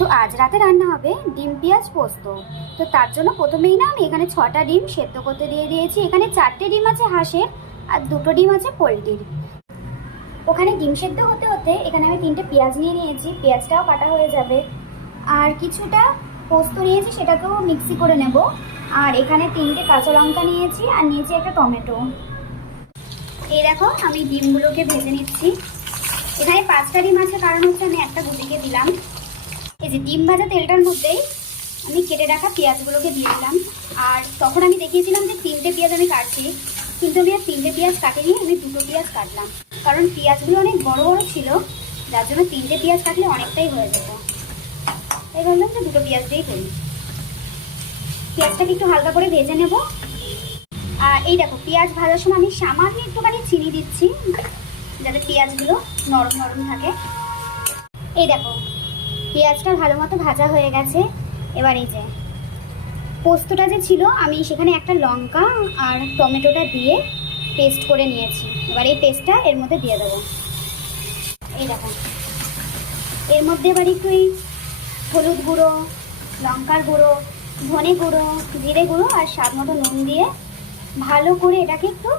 তো আজ রাতে রান্না হবে ডিম পেঁয়াজ পোস্ত। তো তার জন্য প্রথমেই না আমি এখানে ছটা ডিম সেদ্ধ করতে দিয়ে দিয়েছি। এখানে চারটে ডিম আছে হাঁসের আর দুটো ডিম আছে পোলট্রির। ওখানে ডিম সেদ্ধ হতে হতে এখানে আমি তিনটে পেঁয়াজ নিয়ে নিয়েছি। পেঁয়াজটাও কাটা হয়ে যাবে। আর কিছুটা পোস্ত নিয়েছি, সেটাকেও মিক্সি করে নেব। আর এখানে তিনটে কাঁচা লঙ্কা নিয়েছি আর নিয়েছি একটা টমেটো। এই দেখো, আমি ডিমগুলোকে ভেজে নিচ্ছি। এখানে পাঁচটা ডিম আছে, কারণ হচ্ছে আমি একটা গুটিকে দিলাম। এই যে ডিম ভাজা তেলটার মধ্যেই আমি কেটে রাখা পেঁয়াজগুলোকে দিয়ে দিলাম। আর তখন আমি দেখিয়েছিলাম যে তিনটে পেঁয়াজ আমি কাটছি। কিন্তু আমি আর তিনটে পেঁয়াজ কাটিনি, আমি দুটো পেঁয়াজ কাটলাম। কারণ পেঁয়াজগুলো অনেক বড় বড় ছিল, যার জন্য তিনটে পেঁয়াজ কাটলে অনেকটাই হয়ে যেত। তাই ভাবলাম যে দুটো পেঁয়াজ দিয়েই করি। পেঁয়াজটাকে একটু হালকা করে ভেজে নেব। আর এই দেখো, পেঁয়াজ ভাজার সময় আমি সামান্য একটুখানি চিনি দিচ্ছি, যাতে পেঁয়াজগুলো নরম নরম থাকে। এই দেখো পেঁয়াজটা ভালো মতো ভাজা হয়ে গেছে। এবার এই যে পোস্তটা যে ছিল, আমি সেখানে একটা লঙ্কা আর টমেটোটা দিয়ে পেস্ট করে নিয়েছি। এবার এই পেস্টটা এর মধ্যে দিয়ে দেবো। এই দেখো। এর মধ্যে এবার একটু এই হলুদ গুঁড়ো, লঙ্কার গুঁড়ো, ধনে গুঁড়ো, জিরে গুঁড়ো আর স্বাদ মতো নুন দিয়ে ভালো করে এটাকে একটু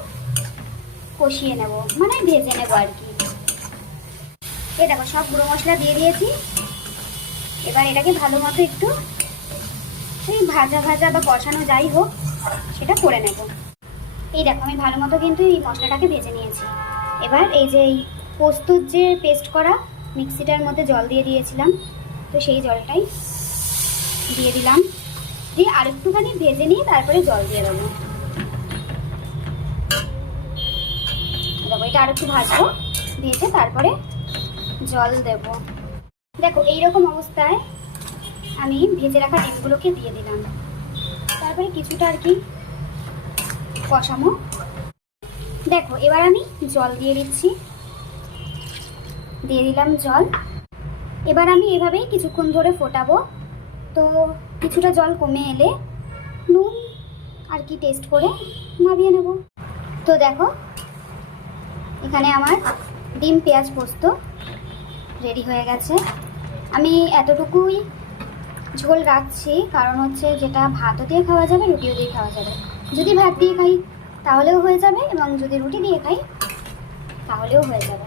কষিয়ে নেব। মানে ভেজে নেব আর কি। এই দেখো, সব গুঁড়ো মশলা দিয়ে দিয়েছি। এবার এটাকে ভালো মতো একটু এই ভাজা ভাজা বা কষানো যাই হোক, সেটা করে নেব। এই দেখো, আমি ভালো মতো কিন্তু এই মশলাটাকে ভেজে নিয়েছি। এবার এই যে এই পোস্তর যে পেস্ট করা মিক্সিটার মধ্যে জল দিয়ে দিয়েছিলাম, তো সেই জলটাই দিয়ে দিলাম। দিয়ে আর একটুখানি ভেজে নিয়ে তারপরে জল দিয়ে দেবো। দেখো, এটা আর একটু ভাজবো, ভেজে তারপরে জল দেব। দেখো, এইরকম অবস্থায় আমি ভেজে রাখা ডিমগুলোকে দিয়ে দিলাম। তারপরে কিছুটা আর কি কষামো দেখো, এবার আমি জল দিয়ে দিচ্ছি। দিয়ে দিলাম জল। এবার আমি এভাবেই কিছুক্ষণ ধরে ফোটাবো। তো কিছুটা জল কমে এলে নুন আর কি টেস্ট করে নামিয়ে নেব। তো দেখো, এখানে আমার ডিম পেঁয়াজ পোস্ত রেডি হয়ে গেছে। আমি এতটুকুই ঝোল রাখছি, কারণ হচ্ছে যেটা ভাতও দিয়ে খাওয়া যাবে, রুটিও দিয়ে খাওয়া যাবে। যদি ভাত দিয়ে খাই, তাহলেও হয়ে যাবে, এবং যদি রুটি দিয়ে খাই, তাহলেও হয়ে যাবে।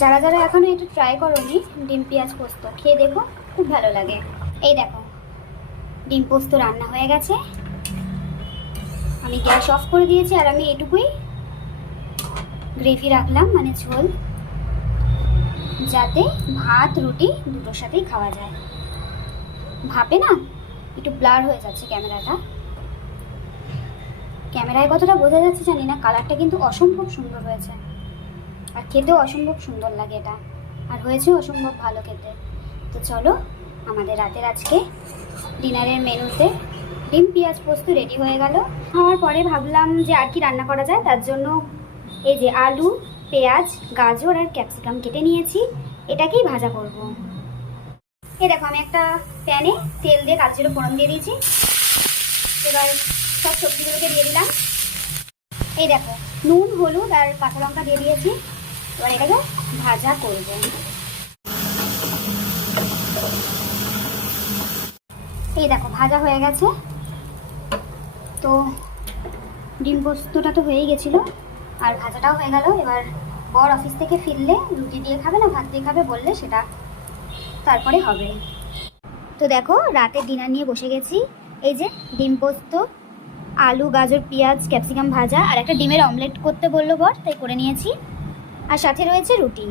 যারা যারা এখনও একটু ট্রাই করোনি, ডিম পেঁয়াজ পোস্ত, খেয়ে দেখো, খুব ভালো লাগে। এই দেখো, ডিম পোস্ত রান্না হয়ে গেছে। আমি গ্যাস অফ করে দিয়েছি, আর আমি এটুকুই গ্রেভি রাখলাম মানে ঝোল, যাতে ভাত, রুটি দুটোর সাথেই খাওয়া যায়। ভাপে না একটু ব্লার হয়ে যাচ্ছে ক্যামেরাটা। ক্যামেরায় কতটা বোঝা যাচ্ছে জানি না, কালারটা কিন্তু অসম্ভব সুন্দর হয়েছে। আর খেতেও অসম্ভব সুন্দর লাগে এটা। আর হয়েছে অসম্ভব ভালো খেতে। তো চলো, আমাদের রাতের আজকে ডিনারের মেনুতে ডিম, পেঁয়াজ পোস্ত রেডি হয়ে গেল। খাওয়ার পরে ভাবলাম যে আর কি রান্না করা যায়, তার জন্য এই যে আলু, পেঁয়াজ, গাজর আর ক্যাপসিকাম কেটে নিয়েছি, এটাকেই ভাজা করব। এই দেখো, আমি একটা প্যানে তেল দিয়ে কাজের ফোড়ন দিয়ে দিয়েছি। এবার সব সবজিগুলোকে দিয়ে দিলাম। এই দেখো, নুন, হলুদ আর কাঁচা লঙ্কা দিয়ে দিয়েছি। এবার এটাকে ভাজা করব। এই দেখো, ভাজা হয়ে গেছে। তো ডিম পোস্তটা তো হয়েই গেছিল। আর ভাজাটাও হয়ে গেল। এবার বর অফিস থেকে ফিরলে রুটি দিয়ে খাবে না, ভাত দিয়ে খাবে বললে সেটা তারপরে হবে। তো দেখো, রাতে ডিনার নিয়ে বসে গেছি। এই যে ডিম পোস্ত, আলু, গাজর, পেঁয়াজ ক্যাপসিকাম ভাজা আর একটা ডিমের অমলেট করতে বলল বর, তাই করে নিয়েছি। আর সাথে রয়েছে রুটি।